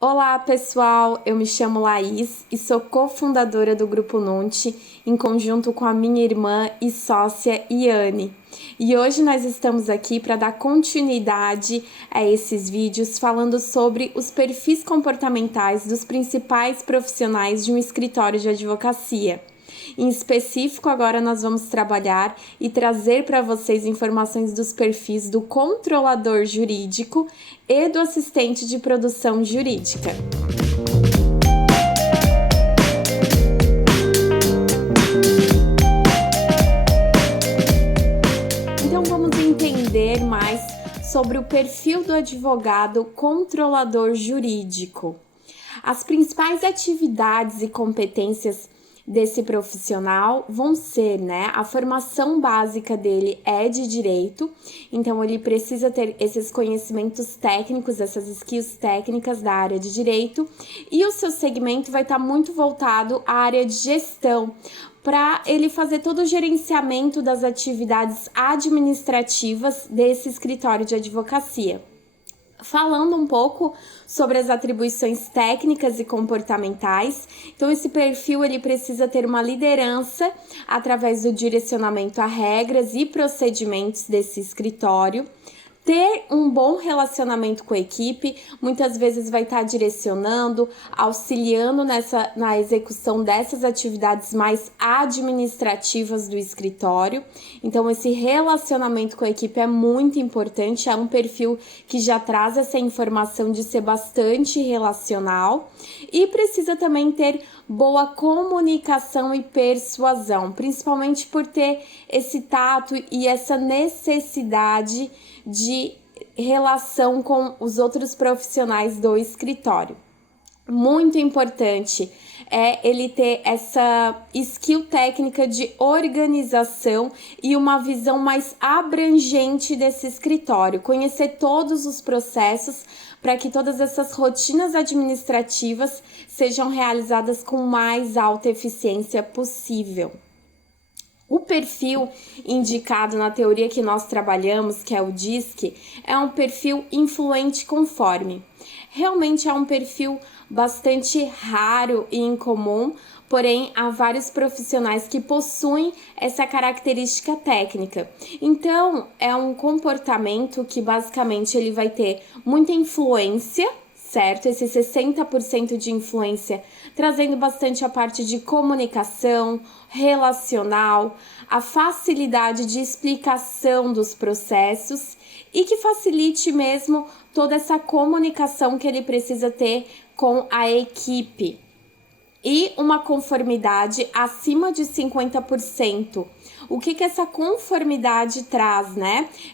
Olá, pessoal! Eu me chamo Laís e sou cofundadora do Grupo Nunti, em conjunto com a minha irmã e sócia Iane. E hoje nós estamos aqui para dar continuidade a esses vídeos falando sobre os perfis comportamentais dos principais profissionais de um escritório de advocacia. Em específico, agora nós vamos trabalhar e trazer para vocês informações dos perfis do controlador jurídico e do assistente de produção jurídica. Então vamos entender mais sobre o perfil do advogado controlador jurídico. As principais atividades e competências desse profissional vão ser, a formação básica dele é de direito, então ele precisa ter esses conhecimentos técnicos, essas skills técnicas da área de direito, e o seu segmento vai estar muito voltado à área de gestão, para ele fazer todo o gerenciamento das atividades administrativas desse escritório de advocacia. Falando um pouco sobre as atribuições técnicas e comportamentais, então esse perfil ele precisa ter uma liderança através do direcionamento a regras e procedimentos desse escritório, ter um bom relacionamento com a equipe, muitas vezes vai estar direcionando, auxiliando na execução dessas atividades mais administrativas do escritório. Então, esse relacionamento com a equipe é muito importante, é um perfil que já traz essa informação de ser bastante relacional e precisa também ter boa comunicação e persuasão, principalmente por ter esse tato e essa necessidade de relação com os outros profissionais do escritório. Muito importante é ele ter essa skill técnica de organização e uma visão mais abrangente desse escritório, conhecer todos os processos para que todas essas rotinas administrativas sejam realizadas com mais alta eficiência possível. O perfil indicado na teoria que nós trabalhamos, que é o DISC, é um perfil influente conforme. Realmente é um perfil bastante raro e incomum, porém há vários profissionais que possuem essa característica técnica. Então, é um comportamento que basicamente ele vai ter muita influência, certo? Esse 60% de influência, trazendo bastante a parte de comunicação, relacional, a facilidade de explicação dos processos e que facilite mesmo toda essa comunicação que ele precisa ter com a equipe. E uma conformidade acima de 50%. O que essa conformidade traz,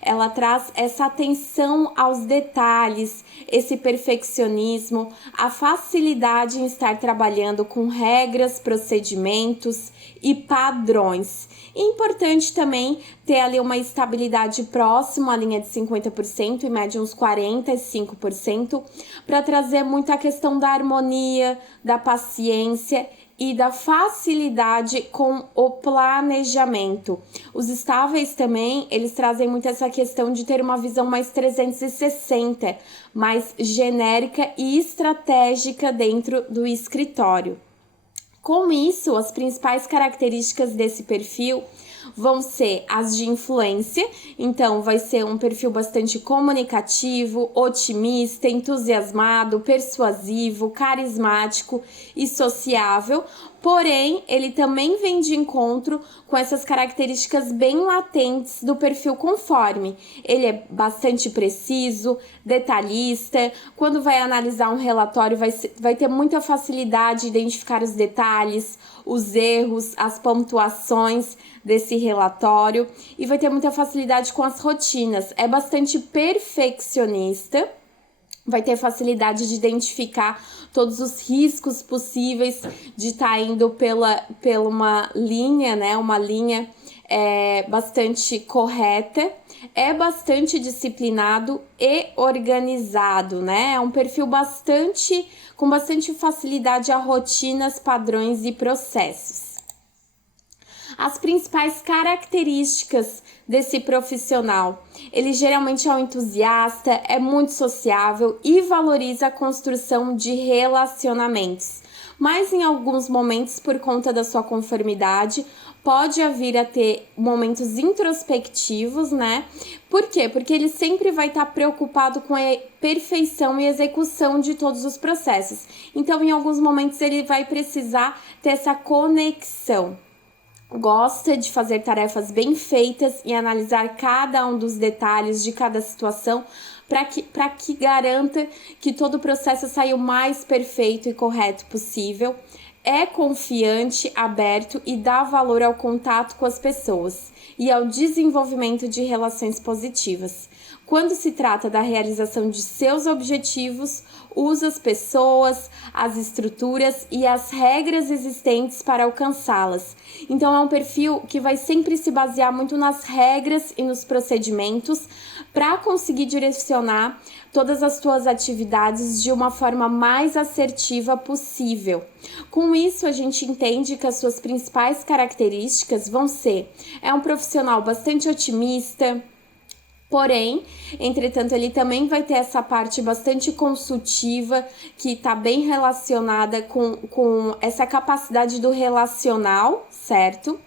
Ela traz essa atenção aos detalhes, esse perfeccionismo, a facilidade em estar trabalhando com regras, procedimentos e padrões. Importante também ter ali uma estabilidade próxima à linha de 50%, em média uns 45%, para trazer muito a questão da harmonia, da paciência e da facilidade com o planejamento. Os estáveis também, eles trazem muito essa questão de ter uma visão mais 360, mais genérica e estratégica dentro do escritório. Com isso, as principais características desse perfil vão ser as de influência, então vai ser um perfil bastante comunicativo, otimista, entusiasmado, persuasivo, carismático e sociável, porém ele também vem de encontro com essas características bem latentes do perfil conforme. Ele é bastante preciso, detalhista, quando vai analisar um relatório vai ter muita facilidade de identificar os detalhes, os erros, as pontuações desse relatório e vai ter muita facilidade com as rotinas. É bastante perfeccionista, vai ter facilidade de identificar todos os riscos possíveis de estar indo pela uma linha, Uma linha bastante correta, é bastante disciplinado e organizado, É um perfil com bastante facilidade a rotinas, padrões e processos. As principais características desse profissional: ele geralmente é um entusiasta, é muito sociável e valoriza a construção de relacionamentos. Mas em alguns momentos, por conta da sua conformidade, pode vir a ter momentos introspectivos, né? Por quê? Porque ele sempre vai estar preocupado com a perfeição e execução de todos os processos. Então, em alguns momentos, ele vai precisar ter essa conexão. Gosta de fazer tarefas bem feitas e analisar cada um dos detalhes de cada situação para que garanta que todo o processo saia o mais perfeito e correto possível. É confiante, aberto e dá valor ao contato com as pessoas e ao desenvolvimento de relações positivas. Quando se trata da realização de seus objetivos, usa as pessoas, as estruturas e as regras existentes para alcançá-las. Então, é um perfil que vai sempre se basear muito nas regras e nos procedimentos para conseguir direcionar todas as suas atividades de uma forma mais assertiva possível. Com isso, a gente entende que as suas principais características vão ser: é um profissional bastante otimista. Porém, entretanto, ele também vai ter essa parte bastante consultiva, que está bem relacionada com essa capacidade do relacional, certo?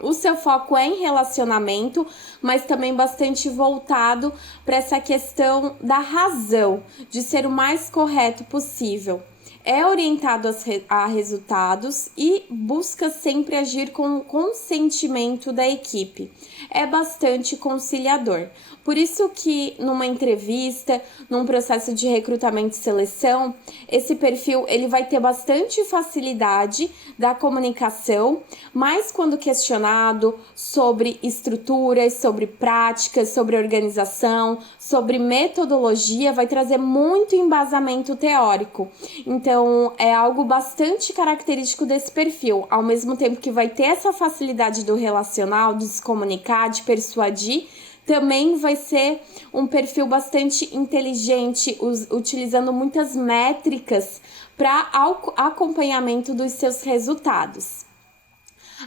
O seu foco é em relacionamento, mas também bastante voltado para essa questão da razão, de ser o mais correto possível. É orientado a resultados e busca sempre agir com o consentimento da equipe. É bastante conciliador. Por isso que numa entrevista, num processo de recrutamento e seleção, esse perfil ele vai ter bastante facilidade da comunicação, mas quando questionado sobre estruturas, sobre práticas, sobre organização, sobre metodologia, vai trazer muito embasamento teórico. Então, é algo bastante característico desse perfil, ao mesmo tempo que vai ter essa facilidade do relacional, de se comunicar, de persuadir. Também vai ser um perfil bastante inteligente, utilizando muitas métricas para acompanhamento dos seus resultados.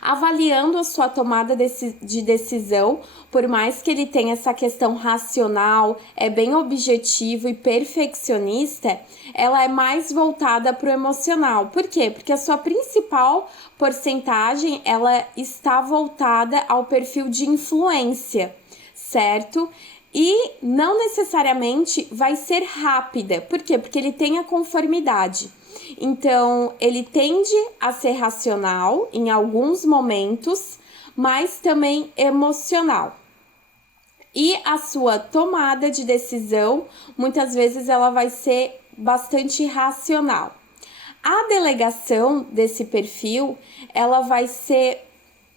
Avaliando a sua tomada de decisão, por mais que ele tenha essa questão racional, é bem objetivo e perfeccionista, ela é mais voltada para o emocional. Por quê? Porque a sua principal porcentagem, ela está voltada ao perfil de influência, certo? E não necessariamente vai ser rápida. Por quê? Porque ele tem a conformidade. Então, ele tende a ser racional em alguns momentos, mas também emocional. E a sua tomada de decisão, muitas vezes ela vai ser bastante racional. A delegação desse perfil, ela vai ser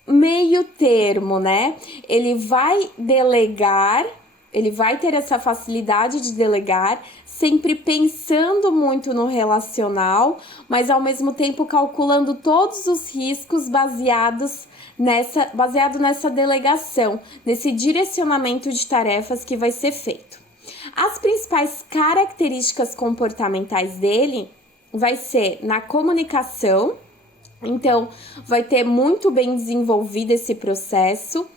meio termo, né? Ele vai delegar, ele vai ter essa facilidade de delegar, sempre pensando muito no relacional, mas ao mesmo tempo calculando todos os riscos baseado nessa delegação, nesse direcionamento de tarefas que vai ser feito. As principais características comportamentais dele vai ser na comunicação. Então, vai ter muito bem desenvolvido esse processo,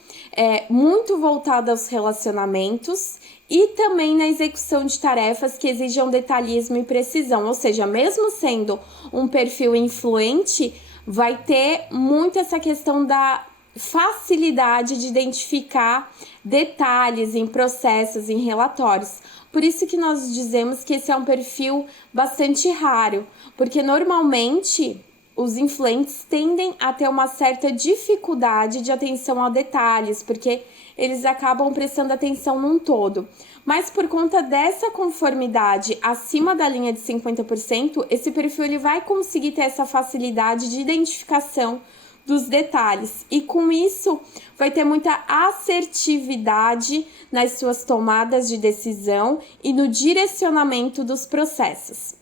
muito voltado aos relacionamentos e também na execução de tarefas que exijam detalhismo e precisão. Ou seja, mesmo sendo um perfil influente, vai ter muito essa questão da facilidade de identificar detalhes em processos, em relatórios. Por isso que nós dizemos que esse é um perfil bastante raro, porque normalmente os influentes tendem a ter uma certa dificuldade de atenção a detalhes, porque eles acabam prestando atenção num todo. Mas por conta dessa conformidade acima da linha de 50%, esse perfil ele vai conseguir ter essa facilidade de identificação dos detalhes. E com isso, vai ter muita assertividade nas suas tomadas de decisão e no direcionamento dos processos.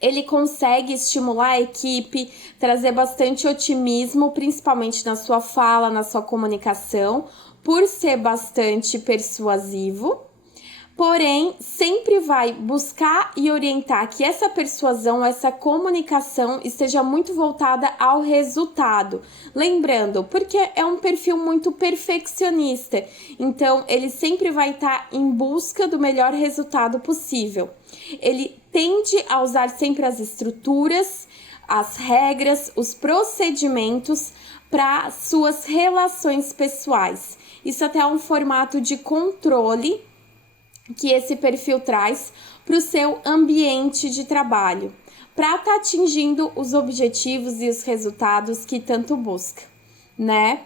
Ele consegue estimular a equipe, trazer bastante otimismo, principalmente na sua fala, na sua comunicação, por ser bastante persuasivo, Porém, sempre vai buscar e orientar que essa persuasão, essa comunicação esteja muito voltada ao resultado. Lembrando, porque é um perfil muito perfeccionista, então ele sempre vai estar em busca do melhor resultado possível. Ele tende a usar sempre as estruturas, as regras, os procedimentos para suas relações pessoais. Isso até é um formato de controle que esse perfil traz para o seu ambiente de trabalho, para estar atingindo os objetivos e os resultados que tanto busca, né?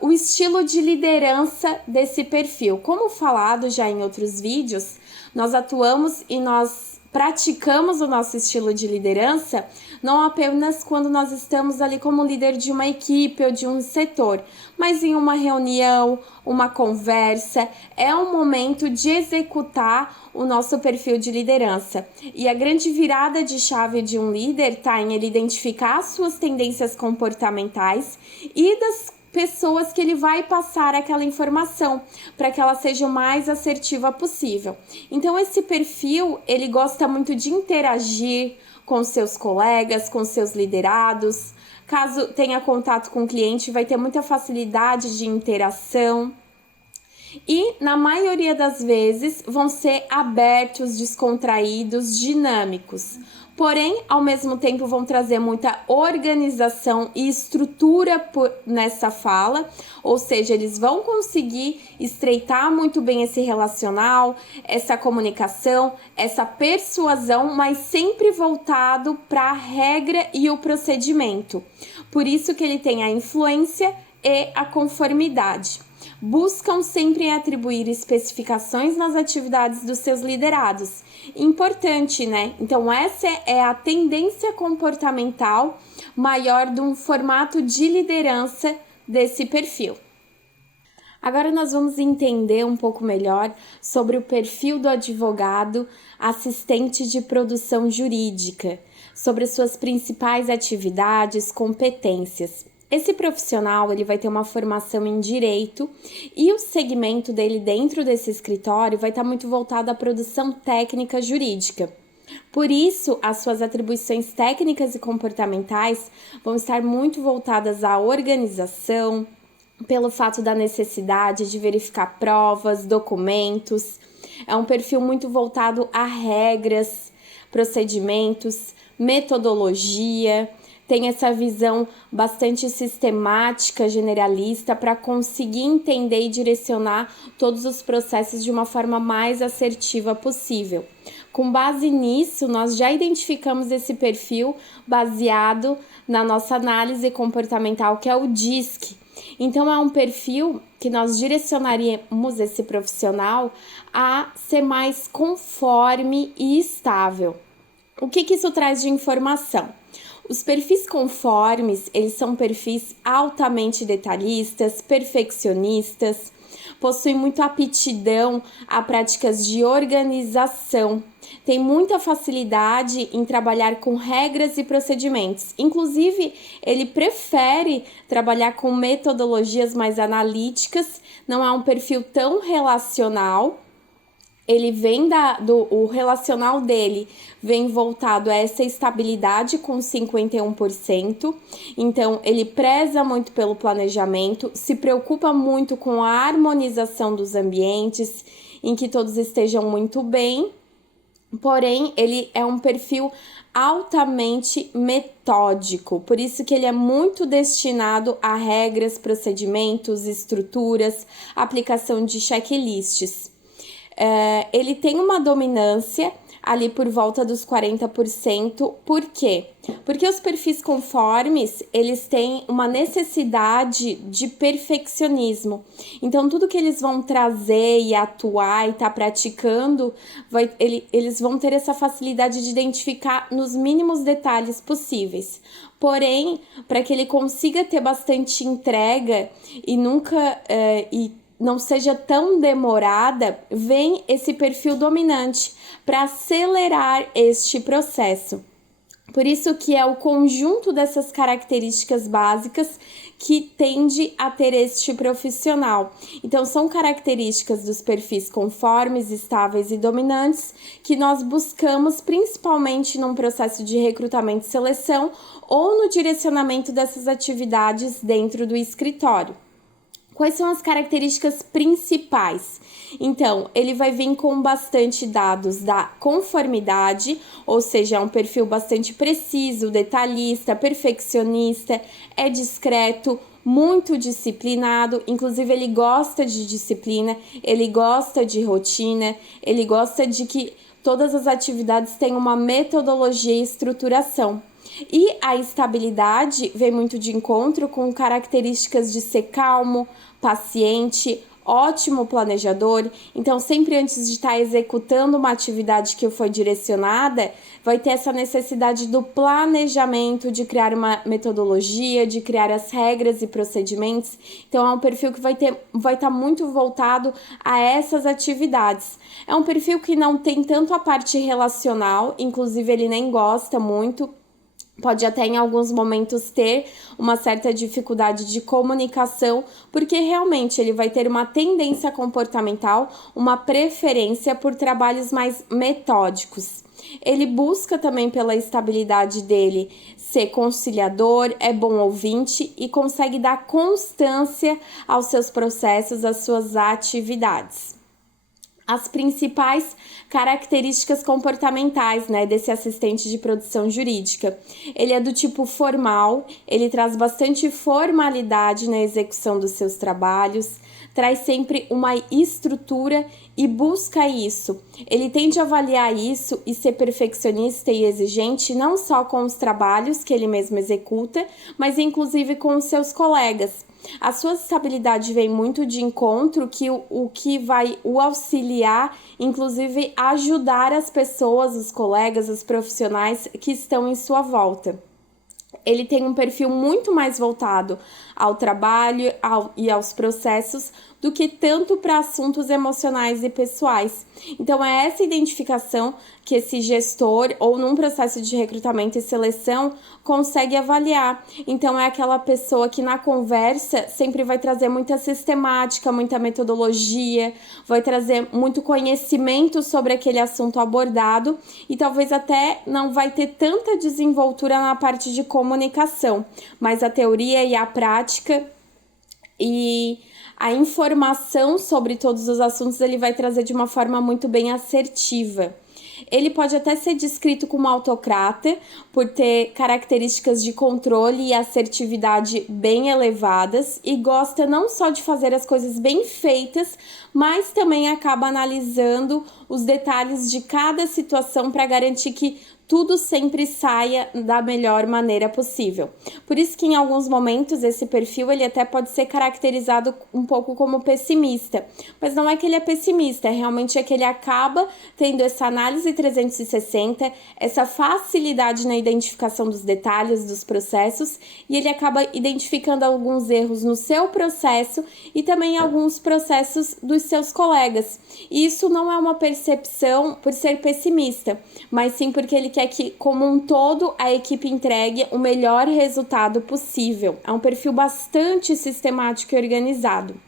O estilo de liderança desse perfil. Como falado já em outros vídeos, nós atuamos e nós praticamos o nosso estilo de liderança não apenas quando nós estamos ali como líder de uma equipe ou de um setor, mas em uma reunião, uma conversa, é um momento de executar o nosso perfil de liderança. E a grande virada de chave de um líder está em ele identificar as suas tendências comportamentais e das pessoas que ele vai passar aquela informação para que ela seja o mais assertiva possível. Então esse perfil, ele gosta muito de interagir com seus colegas, com seus liderados. Caso tenha contato com o cliente, vai ter muita facilidade de interação. E, na maioria das vezes, vão ser abertos, descontraídos, dinâmicos. Porém, ao mesmo tempo, vão trazer muita organização e estrutura nessa fala, ou seja, eles vão conseguir estreitar muito bem esse relacional, essa comunicação, essa persuasão, mas sempre voltado para a regra e o procedimento. Por isso que ele tem a influência e a conformidade. Buscam sempre atribuir especificações nas atividades dos seus liderados. Importante, né? Então, essa é a tendência comportamental maior de um formato de liderança desse perfil. Agora nós vamos entender um pouco melhor sobre o perfil do advogado assistente de produção jurídica, sobre suas principais atividades, competências. Esse profissional, ele vai ter uma formação em direito e o segmento dele dentro desse escritório vai estar muito voltado à produção técnica jurídica. Por isso, as suas atribuições técnicas e comportamentais vão estar muito voltadas à organização, pelo fato da necessidade de verificar provas, documentos. É um perfil muito voltado a regras, procedimentos, metodologia. Tem essa visão bastante sistemática, generalista, para conseguir entender e direcionar todos os processos de uma forma mais assertiva possível. Com base nisso, nós já identificamos esse perfil baseado na nossa análise comportamental, que é o DISC. Então, é um perfil que nós direcionaríamos esse profissional a ser mais conforme e estável. O que isso traz de informação? Os perfis conformes, eles são perfis altamente detalhistas, perfeccionistas, possuem muita aptidão a práticas de organização, tem muita facilidade em trabalhar com regras e procedimentos. Inclusive, ele prefere trabalhar com metodologias mais analíticas, não é um perfil tão relacional. Ele vem o relacional dele vem voltado a essa estabilidade com 51%. Então, ele preza muito pelo planejamento, se preocupa muito com a harmonização dos ambientes, em que todos estejam muito bem. Porém, ele é um perfil altamente metódico, por isso que ele é muito destinado a regras, procedimentos, estruturas, aplicação de checklists. Ele tem uma dominância ali por volta dos 40%. Por quê? Porque os perfis conformes, eles têm uma necessidade de perfeccionismo. Então, tudo que eles vão trazer e atuar e estar praticando, eles vão ter essa facilidade de identificar nos mínimos detalhes possíveis. Porém, para que ele consiga ter bastante entrega e não seja tão demorada, vem esse perfil dominante para acelerar este processo. Por isso que é o conjunto dessas características básicas que tende a ter este profissional. Então, são características dos perfis conformes, estáveis e dominantes que nós buscamos principalmente num processo de recrutamento e seleção ou no direcionamento dessas atividades dentro do escritório. Quais são as características principais? Então, ele vai vir com bastante dados da conformidade, ou seja, é um perfil bastante preciso, detalhista, perfeccionista, é discreto, muito disciplinado, inclusive ele gosta de disciplina, ele gosta de rotina, ele gosta de que todas as atividades tenham uma metodologia e estruturação. E a estabilidade vem muito de encontro com características de ser calmo, paciente, ótimo planejador. Então, sempre antes de estar executando uma atividade que foi direcionada, vai ter essa necessidade do planejamento, de criar uma metodologia, de criar as regras e procedimentos. Então, é um perfil que vai estar muito voltado a essas atividades. É um perfil que não tem tanto a parte relacional, inclusive ele nem gosta muito. Pode até em alguns momentos ter uma certa dificuldade de comunicação, porque realmente ele vai ter uma tendência comportamental, uma preferência por trabalhos mais metódicos. Ele busca também pela estabilidade dele ser conciliador, é bom ouvinte e consegue dar constância aos seus processos, às suas atividades. As principais características comportamentais, desse assistente de produção jurídica. Ele é do tipo formal, ele traz bastante formalidade na execução dos seus trabalhos, traz sempre uma estrutura e busca isso. Ele tende a avaliar isso e ser perfeccionista e exigente não só com os trabalhos que ele mesmo executa, mas inclusive com os seus colegas. A sua estabilidade vem muito de encontro que o que vai o auxiliar, inclusive ajudar as pessoas, os colegas, os profissionais que estão em sua volta. Ele tem um perfil muito mais voltado ao trabalho e aos processos do que tanto para assuntos emocionais e pessoais. Então, é essa identificação que esse gestor, ou num processo de recrutamento e seleção, consegue avaliar. Então, é aquela pessoa que na conversa sempre vai trazer muita sistemática, muita metodologia, vai trazer muito conhecimento sobre aquele assunto abordado e talvez até não vai ter tanta desenvoltura na parte de comunicação, mas a teoria e a prática e a informação sobre todos os assuntos ele vai trazer de uma forma muito bem assertiva. Ele pode até ser descrito como autocrata, por ter características de controle e assertividade bem elevadas e gosta não só de fazer as coisas bem feitas, mas também acaba analisando os detalhes de cada situação para garantir que tudo sempre saia da melhor maneira possível. Por isso que em alguns momentos esse perfil ele até pode ser caracterizado um pouco como pessimista, mas não é que ele é pessimista, realmente é que ele acaba tendo essa análise 360, essa facilidade na identificação dos detalhes, dos processos, e ele acaba identificando alguns erros no seu processo e também alguns processos dos seus colegas. E isso não é uma percepção por ser pessimista, mas sim porque ele quer que, como um todo, a equipe entregue o melhor resultado possível. É um perfil bastante sistemático e organizado.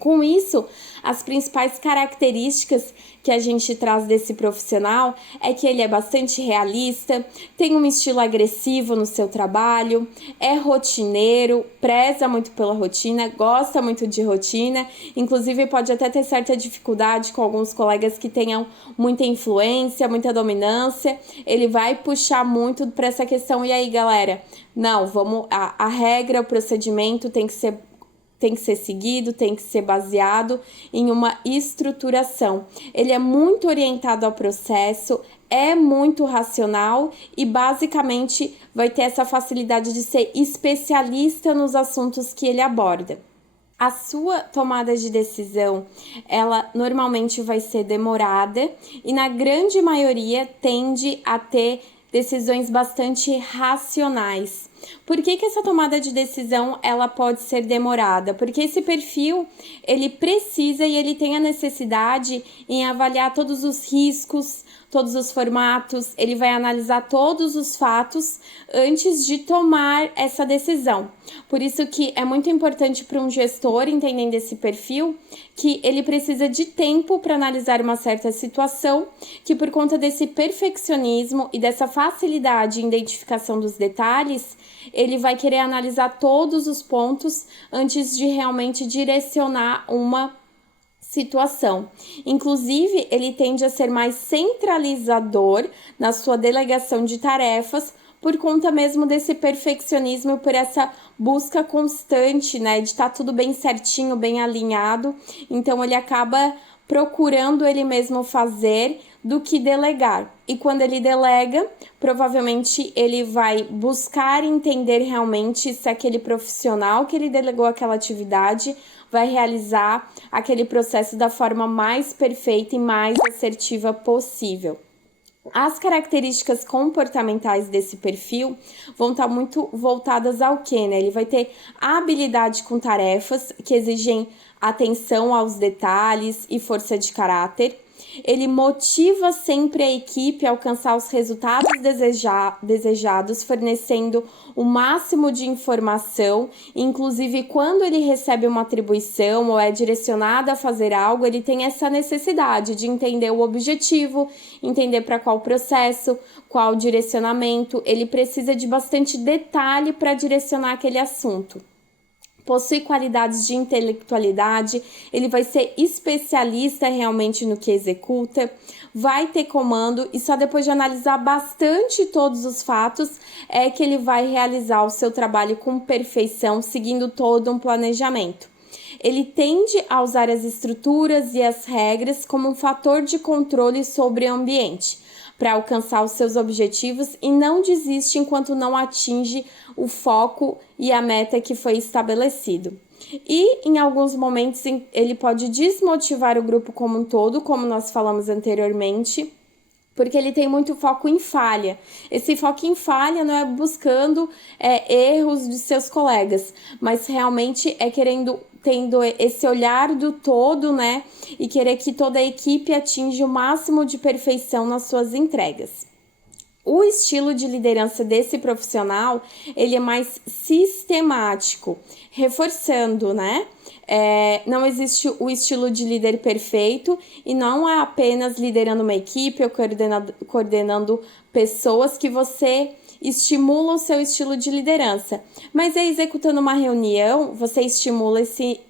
Com isso, as principais características que a gente traz desse profissional é que ele é bastante realista, tem um estilo agressivo no seu trabalho, é rotineiro, preza muito pela rotina, gosta muito de rotina, inclusive pode até ter certa dificuldade com alguns colegas que tenham muita influência, muita dominância, ele vai puxar muito para essa questão. E aí, galera? Não, a regra, o procedimento tem que ser seguido, tem que ser baseado em uma estruturação. Ele é muito orientado ao processo, é muito racional e basicamente vai ter essa facilidade de ser especialista nos assuntos que ele aborda. A sua tomada de decisão, ela normalmente vai ser demorada e na grande maioria tende a ter decisões bastante racionais. Por que essa tomada de decisão ela pode ser demorada? Porque esse perfil ele precisa e ele tem a necessidade em avaliar todos os riscos, todos os formatos, ele vai analisar todos os fatos antes de tomar essa decisão. Por isso que é muito importante para um gestor, entendendo esse perfil, que ele precisa de tempo para analisar uma certa situação, que por conta desse perfeccionismo e dessa facilidade em identificação dos detalhes, ele vai querer analisar todos os pontos antes de realmente direcionar uma situação. Inclusive, ele tende a ser mais centralizador na sua delegação de tarefas, por conta mesmo desse perfeccionismo, por essa busca constante, né, de estar tudo bem certinho, bem alinhado. Então, ele acaba procurando ele mesmo fazer do que delegar. E quando ele delega, provavelmente ele vai buscar entender realmente se aquele profissional que ele delegou aquela atividade vai realizar aquele processo da forma mais perfeita e mais assertiva possível. As características comportamentais desse perfil vão estar muito voltadas ao quê, né? Ele vai ter habilidade com tarefas que exigem atenção aos detalhes e força de caráter. Ele motiva sempre a equipe a alcançar os resultados desejados, fornecendo o máximo de informação. Inclusive, quando ele recebe uma atribuição ou é direcionado a fazer algo, ele tem essa necessidade de entender o objetivo, entender para qual processo, qual direcionamento. Ele precisa de bastante detalhe para direcionar aquele assunto. Possui qualidades de intelectualidade, ele vai ser especialista realmente no que executa, vai ter comando e só depois de analisar bastante todos os fatos é que ele vai realizar o seu trabalho com perfeição, seguindo todo um planejamento. Ele tende a usar as estruturas e as regras como um fator de controle sobre o ambiente, para alcançar os seus objetivos e não desiste enquanto não atinge o foco e a meta que foi estabelecido. E em alguns momentos ele pode desmotivar o grupo como um todo, como nós falamos anteriormente, porque ele tem muito foco em falha. Esse foco em falha não é buscando erros de seus colegas, mas realmente é tendo esse olhar do todo, né? E querer que toda a equipe atinja o máximo de perfeição nas suas entregas. O estilo de liderança desse profissional, ele é mais sistemático, reforçando, né? Não existe o estilo de líder perfeito e não é apenas liderando uma equipe ou coordenando pessoas que você estimula o seu estilo de liderança. Mas executando uma reunião, você estimula esse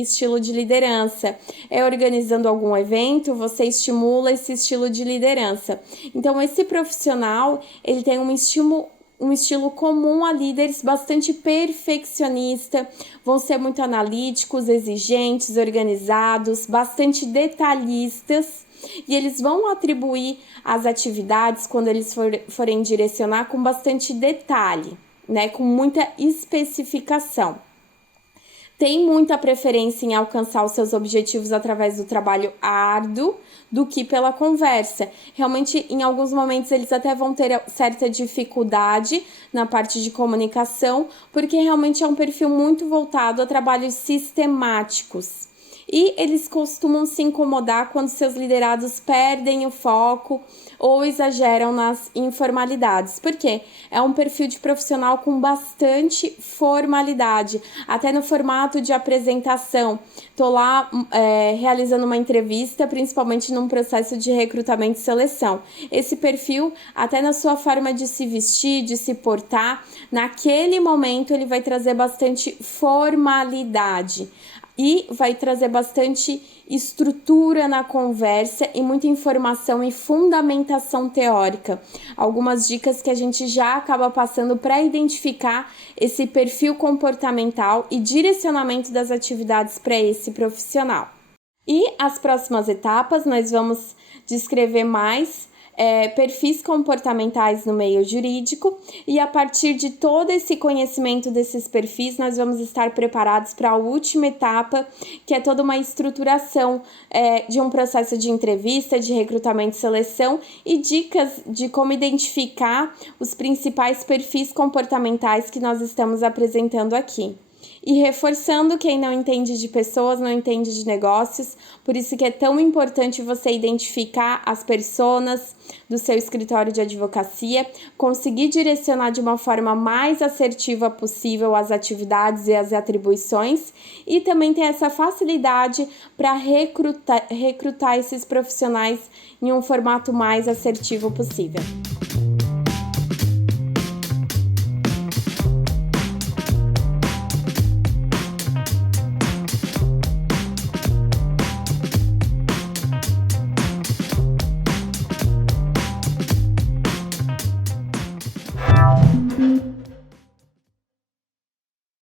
estilo de liderança. Organizando algum evento, você estimula esse estilo de liderança. Então, esse profissional, ele tem um estilo comum a líderes bastante perfeccionista, vão ser muito analíticos, exigentes, organizados, bastante detalhistas, e eles vão atribuir as atividades, quando eles forem direcionar, com bastante detalhe, né, com muita especificação. Tem muita preferência em alcançar os seus objetivos através do trabalho árduo do que pela conversa. Realmente, em alguns momentos, eles até vão ter certa dificuldade na parte de comunicação, porque realmente é um perfil muito voltado a trabalhos sistemáticos. E eles costumam se incomodar quando seus liderados perdem o foco ou exageram nas informalidades, porque é um perfil de profissional com bastante formalidade, até no formato de apresentação. Tô lá realizando uma entrevista, principalmente num processo de recrutamento e seleção. Esse perfil, até na sua forma de se vestir, de se portar, naquele momento ele vai trazer bastante formalidade. E vai trazer bastante estrutura na conversa e muita informação e fundamentação teórica. Algumas dicas que a gente já acaba passando para identificar esse perfil comportamental e direcionamento das atividades para esse profissional. E as próximas etapas nós vamos descrever mais perfis comportamentais no meio jurídico, e a partir de todo esse conhecimento desses perfis, nós vamos estar preparados para a última etapa, que é toda uma estruturação de um processo de entrevista, de recrutamento e seleção, e dicas de como identificar os principais perfis comportamentais que nós estamos apresentando aqui. E reforçando, quem não entende de pessoas, não entende de negócios, por isso que é tão importante você identificar as personas do seu escritório de advocacia, conseguir direcionar de uma forma mais assertiva possível as atividades e as atribuições e também ter essa facilidade para recrutar esses profissionais em um formato mais assertivo possível.